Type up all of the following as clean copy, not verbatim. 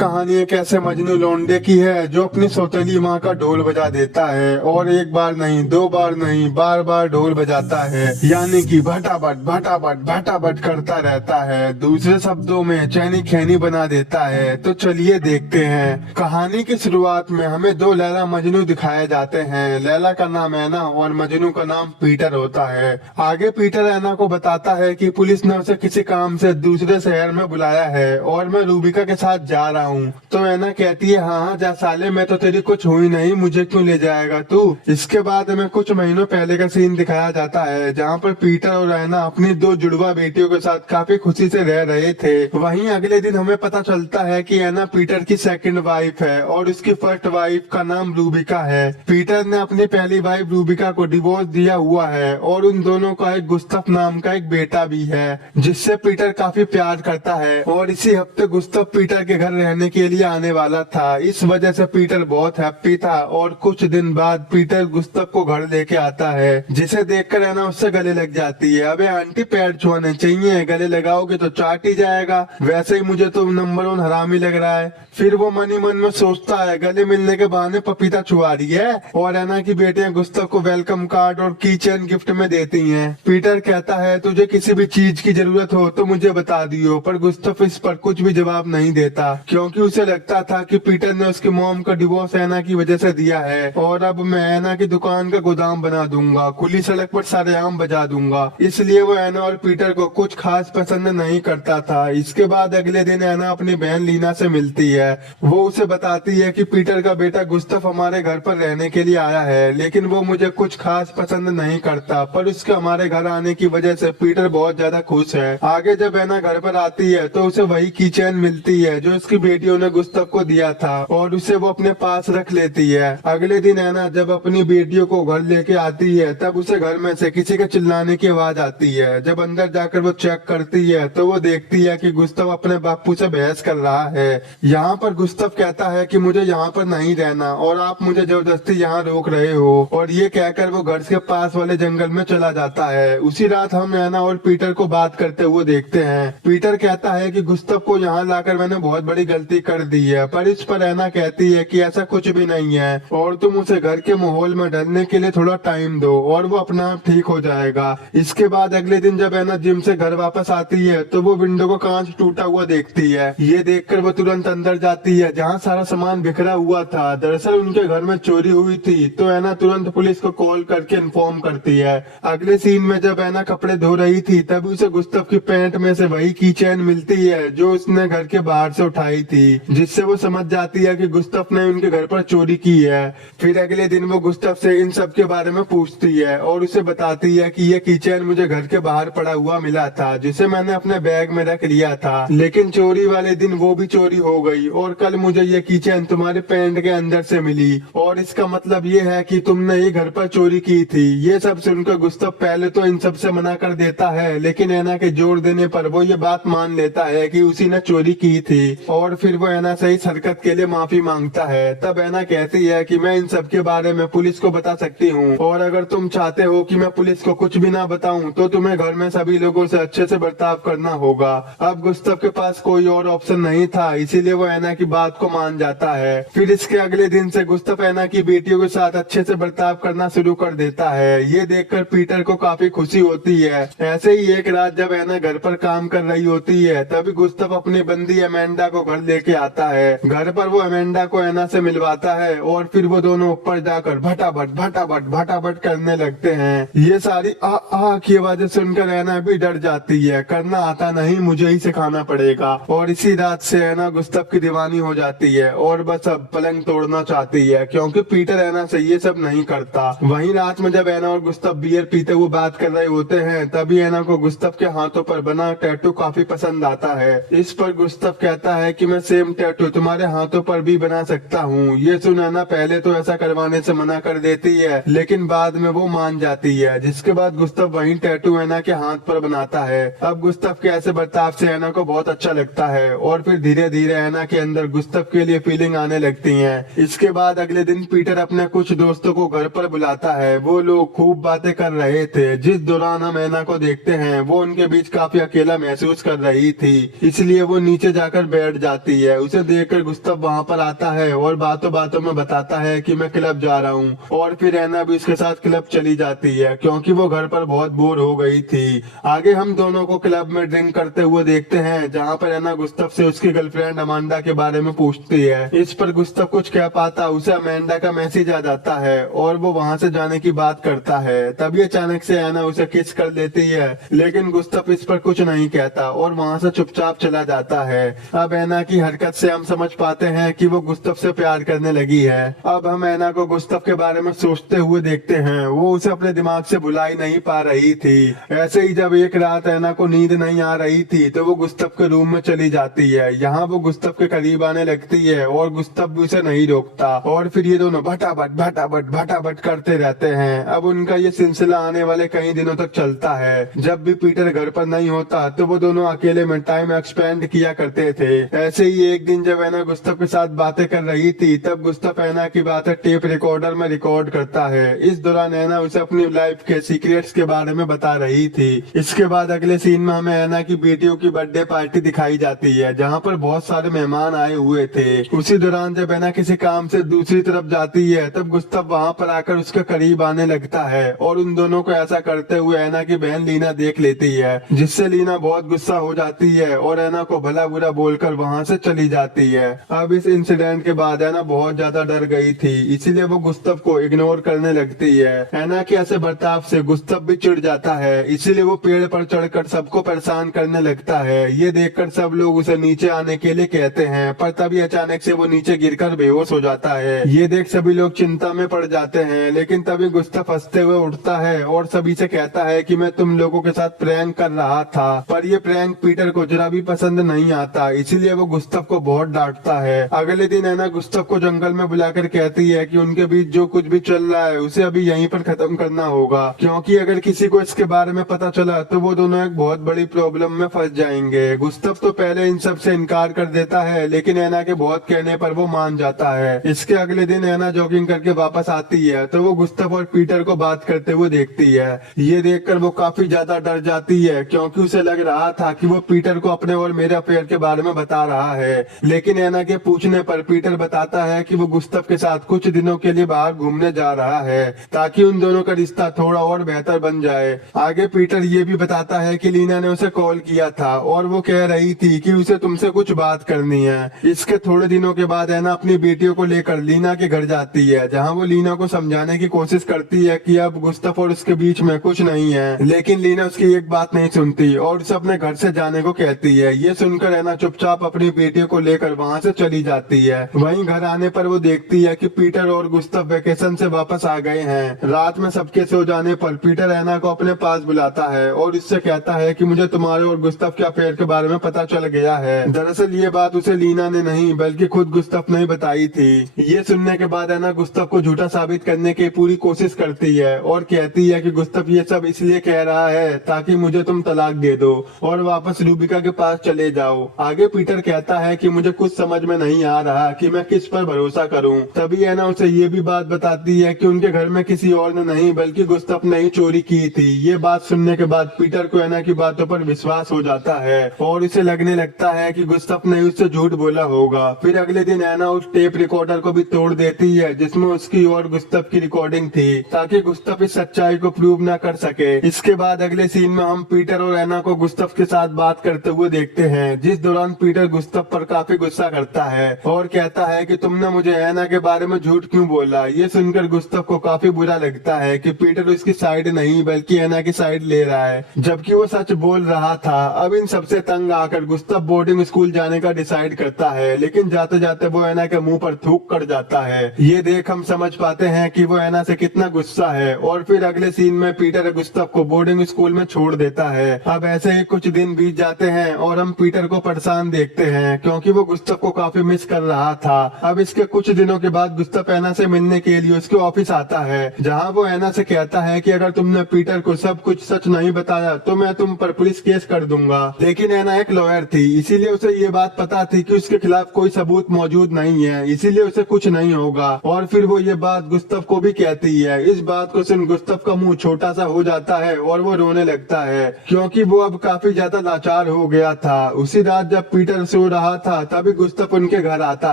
कहानी एक ऐसे मजनू लौंडे की है जो अपनी सौतेली माँ का ढोल बजा देता है और एक बार नहीं, दो बार नहीं, बार बार ढोल बजाता है, यानी कि भटाभट भटाभट भटाभट करता रहता है। दूसरे शब्दों में चैनी खैनी बना देता है। तो चलिए देखते हैं। कहानी की शुरुआत में हमें दो लैला मजनू दिखाए जाते हैं। लैला का नाम ऐना और मजनू का नाम पीटर होता है। आगे पीटर ऐना को बताता है कि पुलिस ने उसे किसी काम से दूसरे शहर में बुलाया है और मैं रूबिका के साथ जा रहा हूँ। तो ऐना कहती है, हाँ हाँ जा साले, मैं तो तेरी कुछ हुई नहीं, मुझे क्यों ले जाएगा तू। इसके बाद हमें कुछ महीनों पहले का सीन दिखाया जाता है जहाँ पर पीटर और ऐना अपनी दो जुड़वा बेटियों के साथ काफी खुशी से रह रहे थे। वहीं अगले दिन हमें पता चलता है कि ऐना पीटर की सेकंड वाइफ है और उसकी फर्स्ट वाइफ का नाम रूबिका है। पीटर ने अपनी पहली वाइफ रूबिका को डिवोर्स दिया हुआ है और उन दोनों का एक गुस्तफ नाम का एक बेटा भी है जिससे पीटर काफी प्यार करता है। और इसी हफ्ते गुस्तफ पीटर के घर रहने के लिए आने वाला था। इस वजह से पीटर बहुत हैप्पी था और कुछ दिन बाद पीटर गुस्तफ को घर लेके आता है जिसे देखकर ऐना उससे गले लग जाती है। अबे आंटी पैर छुआने चाहिए, गले लगाओगे तो चाट ही जाएगा, वैसे ही मुझे तो नंबर 1 हरामी लग रहा है। फिर वो मन ही मन में सोचता है गले मिलने के बहाने पपीता छुआ रही है। और ऐना की बेटियां गुस्तफ को वेलकम कार्ड और की चेन गिफ्ट में देती हैं। पीटर कहता है तुझे किसी भी चीज की जरूरत हो तो मुझे बता दियो, पर गुस्तफ इस पर कुछ भी जवाब नहीं देता क्योंकि उसे लगता था कि पीटर ने उसकी मॉम का डिवोर्स ऐना की वजह से दिया है और अब मैं ऐना की दुकान का गोदाम बना दूंगा, खुली सड़क पर सरेआम बजा दूंगा। इसलिए वो ऐना और पीटर को कुछ खास पसंद नहीं करता था। इसके बाद अगले दिन ऐना अपनी बहन लीना से मिलती है। वो उसे बताती है कि पीटर का बेटा गुस्तफ हमारे घर पर रहने के लिए आया है, लेकिन वो मुझे कुछ खास पसंद नहीं करता, पर उसके हमारे घर आने की वजह से पीटर बहुत ज्यादा खुश है। आगे जब ऐना घर पर आती है तो उसे वही की चेन मिलती है जो उसकी बेटियों ने गुस्तफ को दिया था और उसे वो अपने पास रख लेती है। अगले दिन ऐना जब अपनी बेटियों को घर लेके आती है तब उसे घर में से किसी के चिल्लाने की आवाज आती है। जब अंदर जाकर वो चेक करती है तो वो देखती है कि गुस्तफ अपने बापू से बहस कर रहा है। यहाँ पर गुस्तफ कहता है कि मुझे यहाँ पर नहीं रहना और आप मुझे जबरदस्ती यहाँ रोक रहे हो, और ये कहकर वो घर के पास वाले जंगल में चला जाता है। उसी रात हम ऐना और पीटर को बात करते हुए देखते हैं। पीटर कहता है कि गुस्तफ को यहाँ लाकर मैंने बहुत बड़ी गलती कर दी है, पर इस पर ऐना कहती है कि ऐसा कुछ भी नहीं है और तुम उसे घर के माहौल में ढलने के लिए थोड़ा टाइम दो और वो अपने आप ठीक हो जाएगा। इसके बाद अगले दिन जब ऐना जिम से घर वापस आती है तो वो विंडो को कांच टूटा हुआ देखती है। ये देखकर वो तुरंत अंदर जाती है जहाँ सारा सामान बिखरा हुआ था। दरअसल उनके घर में चोरी हुई थी। तो ऐना तुरंत पुलिस को कॉल करके इन्फॉर्म करती है। अगले सीन में जब ऐना कपड़े धो रही थी तब उसे गुस्तफ की पैंट में से वही की चेन मिलती है जो उसने घर के बाहर से उठाई थी, जिससे वो समझ जाती है कि गुस्तफ ने उनके घर पर चोरी की है। फिर अगले दिन वो गुस्तफ से इन सब के बारे में पूछती है और उसे बताती है कि ये की चेन मुझे घर के बाहर पड़ा हुआ मिला था जिसे मैंने अपने बैग में रख लिया था, लेकिन चोरी वाले दिन वो भी चोरी हो गई और कल मुझे ये की चेन तुम्हारे पैंट के अंदर से मिली और इसका मतलब ये है कि तुमने ही घर पर चोरी की थी। ये सब सुनकर गुस्तफ पहले तो इन सब से मना कर देता है, लेकिन ऐना के जोर देने पर वो ये बात मान लेता है कि उसी ने चोरी की थी और फिर वो ऐना से इस हरकत के लिए माफी मांगता है। तब ऐना कहती है कि मैं इन सब के बारे में पुलिस को बता सकती हूँ और अगर तुम चाहते हो कि मैं पुलिस को कुछ भी ना बताऊं तो तुम्हें घर में सभी लोगों से अच्छे से बर्ताव करना होगा। अब गुस्तफ के पास कोई और ऑप्शन नहीं था, इसीलिए वो ऐना की बात को मान जाता है। फिर इसके अगले दिन से गुस्तफ ऐना की बेटियों के साथ अच्छे से बर्ताव करना शुरू कर देता है। ये देखकर पीटर को काफी खुशी होती है। ऐसे ही एक रात जब ऐना घर पर काम कर रही होती है तभी गुस्तफ अपनी बंदी अमेंडा को घर लेके आता है। घर पर वो अमेंडा को ऐना से मिलवाता है और फिर वो दोनों ऊपर जाकर भटाभट भटाभट भटाभट करने लगते हैं। ये सारी आ आ की आवाजें सुनकर ऐना भी डर जाती है। करना आता नहीं, मुझे ही सिखाना पड़ेगा। और इसी रात से ऐना गुस्तफ की दीवानी हो जाती है और बस अब पलंग तोड़ना चाहती है क्योंकि पीटर ऐना से ये सब नहीं करता। वहीं रात में जब ऐना और गुस्तफ बियर पीते हुए बात कर रहे होते हैं तभी ऐना को गुस्तफ के हाथों पर बना टैटू काफी पसंद आता है। इस पर गुस्तफ कहता है कि मैं सेम टैटू तुम्हारे हाथों पर भी बना सकता हूँ। ये सुन ऐना पहले तो ऐसा करवाने से मना कर देती है, लेकिन बाद में वो मान जाती है। जिसके बाद गुस्तफ वही टैटू ऐना के हाथ पर बनाता है। अब गुस्तफ के ऐसे बर्ताव से ऐना को बहुत अच्छा लगता है और फिर धीरे धीरे ऐना के अंदर गुस्तफ के लिए फीलिंग आने लगती है। इसके बाद अगले दिन पीटर अपने कुछ दोस्तों को घर पर बुलाता है। वो लोग खूब बातें कर रहे थे। जिस दौरान हम ऐना को देखते हैं वो उनके बीच काफी अकेला महसूस कर रही थी, इसलिए वो नीचे जाकर बैठ जाती जाती है। उसे देखकर गुस्ताव वहाँ पर आता है और बातों बातों में बताता है कि मैं क्लब जा रहा हूँ, और फिर ऐना भी उसके साथ क्लब चली जाती है क्योंकि वो घर पर बहुत बोर हो गई थी। आगे हम दोनों को क्लब में ड्रिंक करते हुए देखते हैं, जहाँ पर ऐना गुस्ताव से उसकी गर्लफ्रेंड अमांडा के बारे में पूछती है। इस पर गुस्ताव कुछ कह पाता, उसे अमांडा का मैसेज आ जाता है और वो वहाँ से जाने की बात करता है। तभी अचानक से ऐना उसे किस कर देती है, लेकिन गुस्ताव इस पर कुछ नहीं कहता और वहाँ से चुपचाप चला जाता है। अब ऐना की हरकत से हम समझ पाते हैं कि वो गुस्ताव से प्यार करने लगी है। अब हम ऐना को गुस्ताव के बारे में सोचते हुए देखते हैं, वो उसे अपने दिमाग से भुला ही नहीं पा रही थी। ऐसे ही जब एक रात ऐना को नींद नहीं आ रही थी तो वो गुस्ताव के रूम में चली जाती है। यहाँ वो गुस्ताव के करीब आने लगती है और गुस्ताव भी उसे नहीं रोकता और फिर ये दोनों भटाभट करते रहते हैं। अब उनका ये सिलसिला आने वाले कई दिनों तक चलता है। जब भी पीटर घर पर नहीं होता तो वो दोनों अकेले में टाइम एक्सपेंड किया करते थे। ऐसे ही एक दिन जब ऐना गुस्ताव के साथ बातें कर रही थी तब गुस्ताव ऐना की बातें टेप रिकॉर्डर में रिकॉर्ड करता है। इस दौरान ऐना उसे अपनी लाइफ के सीक्रेट्स के बारे में बता रही थी। इसके बाद अगले सीन में हमें ऐना की बेटियों की बर्थडे पार्टी दिखाई जाती है, जहाँ पर बहुत सारे मेहमान आए हुए थे। उसी दौरान जब ऐना किसी काम से दूसरी तरफ जाती है तब गुस्ताव वहाँ पर आकर उसके करीब आने लगता है और उन दोनों को ऐसा करते हुए ऐना की बहन लीना देख लेती है, जिससे लीना बहुत गुस्सा हो जाती है और ऐना को भला बुरा बोलकर वहाँ से चली जाती है। अब इस इंसिडेंट के बाद ऐना बहुत ज्यादा डर गई थी, इसीलिए वो गुस्ताव को इग्नोर करने लगती है। ऐना के ऐसे बर्ताव से गुस्ताव भी चिढ़ जाता है, इसीलिए वो पेड़ पर चढ़कर सबको परेशान करने लगता है। ये देखकर सब लोग उसे नीचे आने के लिए कहते हैं, पर तभी अचानक से वो नीचे गिरकर बेहोश हो जाता है। ये देख सभी लोग चिंता में पड़ जाते हैं, लेकिन तभी गुस्ताव हंसते हुए उठता है और सभी से कहता है कि मैं तुम लोगों के साथ प्रैंक कर रहा था। पर ये प्रैंक पीटर को जरा भी पसंद नहीं आता, इसीलिए वो गुस्ताव को बहुत डांटता है। अगले दिन ऐना गुस्ताव को जंगल में बुलाकर कहती है कि उनके बीच जो कुछ भी चल रहा है उसे अभी यहीं पर खत्म करना होगा, क्योंकि अगर किसी को इसके बारे में पता चला तो वो दोनों एक बहुत बड़ी प्रॉब्लम में फंस जाएंगे। गुस्ताव तो पहले इन सब से इनकार कर देता है, लेकिन ऐना के बहुत कहने पर वो मान जाता है। इसके अगले दिन ऐना जॉगिंग करके वापस आती है तो वो गुस्ताव और पीटर को बात करते हुए देखती है। ये देखकर वो काफी ज्यादा डर जाती है, क्योंकि उसे लग रहा था कि वो पीटर को अपने और मेरे अफेयर के बारे में बता रहा है। लेकिन ऐना के पूछने पर पीटर बताता है कि वो गुस्ताव के साथ कुछ दिनों के लिए बाहर घूमने जा रहा है, ताकि उन दोनों का रिश्ता थोड़ा और बेहतर बन जाए। आगे पीटर ये भी बताता है कि लीना ने उसे कॉल किया था और वो कह रही थी कि उसे तुमसे कुछ बात करनी है। इसके थोड़े दिनों के बाद ऐना अपनी बेटियों को लेकर लीना के घर जाती है, जहाँ वो लीना को समझाने की कोशिश करती है कि अब गुस्ताव और उसके बीच में कुछ नहीं है, लेकिन लीना उसकी एक बात नहीं सुनती और उसे अपने घर से जाने को कहती है। ये सुनकर ऐना चुपचाप अपनी बेटियों को लेकर वहाँ से चली जाती है। वहीं घर आने पर वो देखती है कि पीटर और गुस्ताव वेकेशन से वापस आ गए हैं। रात में सबके सो जाने पर पीटर ऐना को अपने पास बुलाता है और इससे कहता है कि मुझे तुम्हारे और गुस्ताव के अफेयर के बारे में पता चल गया है। दरअसल ये बात उसे लीना ने नहीं बल्कि खुद गुस्ताव ने बताई थी। ये सुनने के बाद ऐना गुस्ताव को झूठा साबित करने की पूरी कोशिश करती है और कहती है कि गुस्ताव ये सब इसलिए कह रहा है ताकि मुझे तुम तलाक दे दो और वापस रूबिका के पास चले जाओ। आगे पीटर कहता है कि मुझे कुछ समझ में नहीं आ रहा कि मैं किस पर भरोसा करूं। तभी ऐना उसे ये भी बात बताती है कि उनके घर में किसी और ने नहीं बल्कि गुस्ताव ने ही चोरी की थी। ये बात सुनने के बाद पीटर को ऐना की बातों पर विश्वास हो जाता है और इसे लगने लगता है कि गुस्ताव ने उससे झूठ बोला होगा। फिर अगले दिन ऐना उस टेप रिकॉर्डर को भी तोड़ देती है जिसमें उसकी और गुस्ताव की रिकॉर्डिंग थी, ताकि गुस्ताव इस सच्चाई को प्रूव न कर सके। इसके बाद अगले सीन में हम पीटर और ऐना को गुस्ताव के साथ बात करते हुए देखते हैं, जिस दौरान पीटर गुस्ताव पर काफी गुस्सा करता है और कहता है कि तुमने मुझे ऐना के बारे में झूठ क्यों बोला। ये सुनकर गुस्ताव को काफी बुरा लगता है कि पीटर उसकी साइड नहीं बल्कि ऐना की साइड ले रहा है, जबकि वो सच बोल रहा था। अब इन सबसे तंग आकर गुस्ताव बोर्डिंग स्कूल जाने का डिसाइड करता है, लेकिन जाते जाते वो ऐना के मुंह पर थूक कर जाता है। ये देख हम समझ पाते हैं कि वो ऐना से कितना गुस्सा है और फिर अगले सीन में पीटर गुस्ताव को बोर्डिंग स्कूल में छोड़ देता है। अब ऐसे ही कुछ दिन बीत जाते हैं और हम पीटर को परेशान देखते हैं, क्योंकि वो गुस्ताव को काफी मिस कर रहा था। अब इसके कुछ दिनों के बाद गुस्ताव ऐना से मिलने के लिए उसके ऑफिस आता है, जहाँ वो ऐना से कहता है कि अगर तुमने पीटर को सब कुछ सच नहीं बताया तो मैं तुम पर पुलिस केस कर दूंगा। लेकिन ऐना एक लॉयर थी, इसीलिए उसे ये बात पता थी कि उसके खिलाफ कोई सबूत मौजूद नहीं है, इसीलिए उसे कुछ नहीं होगा। और फिर वो ये बात गुस्ताव को भी कहती है। इस बात को सुन गुस्ताव का मुंह छोटा सा हो जाता है और वो रोने लगता है, क्योंकि वो अब काफी ज्यादा लाचार हो गया था। उसी रात जब पीटर सो रहा था तभी गुस्तव उनके घर आता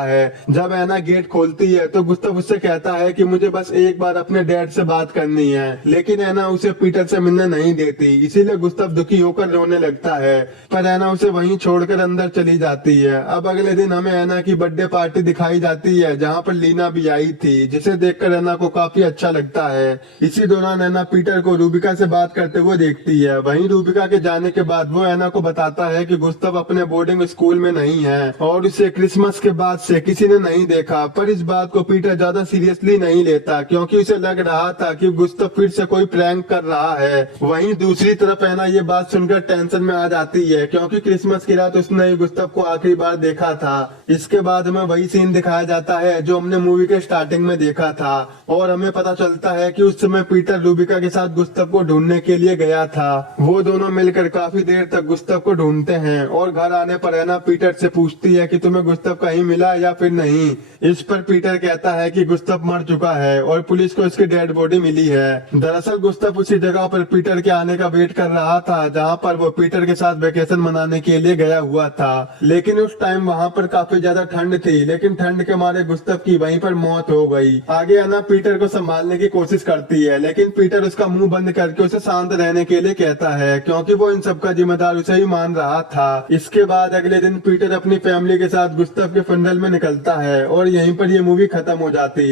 है। जब एना गेट खोलती है तो गुस्तव उससे कहता है कि मुझे बस एक बार अपने डैड से बात करनी है, लेकिन एना उसे पीटर से मिलने नहीं देती, इसीलिए गुस्तव दुखी होकर रोने लगता है। पर एना उसे वहीं छोड़कर अंदर चली जाती है। अब अगले दिन हमें एना की बर्थडे पार्टी दिखाई जाती है जहाँ पर लीना भी आई थी, जिसे देखकर एना को काफी अच्छा लगता है। इसी दौरान एना पीटर को रूबिका से बात करते हुए देखती है। वहीं रूबिका के जाने के बाद वो एना को बताता है कि गुस्तव अपने बोर्डिंग स्कूल में नहीं है और उसे क्रिसमस के बाद से किसी ने नहीं देखा। पर इस बात को पीटर ज्यादा सीरियसली नहीं लेता क्योंकि उसे लग रहा था कि गुस्तव फिर से कोई प्रैंक कर रहा है। वहीं दूसरी तरफ एना ये बात सुनकर टेंशन में आ जाती है क्योंकि क्रिसमस की रात उसने गुस्तव को आखिरी बार देखा था। इसके बाद हमें वही सीन दिखाया जाता है जो हमने मूवी के स्टार्टिंग में देखा था और हमें पता चलता है कि उस समय पीटर रूबिका के साथ गुस्तव को ढूंढने के लिए गया था। वो दोनों मिलकर काफी देर तक गुस्तव को ढूंढते हैं और घर आने पर एना पीटर से पूछती है कि तुम्हें गुस्तव कहीं मिला या फिर नहीं। इस पर पीटर कहता है कि गुस्तव मर चुका है और पुलिस को इसकी डेड बॉडी मिली है। दरअसल गुस्तव उसी जगह पर पीटर के आने का वेट कर रहा था जहाँ पर वो पीटर के साथ वेकेशन मनाने के लिए गया हुआ था, लेकिन उस टाइम वहाँ पर काफी ज्यादा ठंड थी, लेकिन ठंड के मारे गुस्तव की वहीं पर मौत हो गई। आगे एना पीटर को संभालने की कोशिश करती है, लेकिन पीटर उसका मुंह बंद करके उसे शांत रहने के लिए कहता है क्योंकि वो इन सब का जिम्मेदार उसे ही मान रहा था। इसके बाद अगले दिन पीटर अपनी फैमिली के साथ गुस्तव के फंडल में निकलता है और यहीं पर ये मूवी खत्म हो जाती है।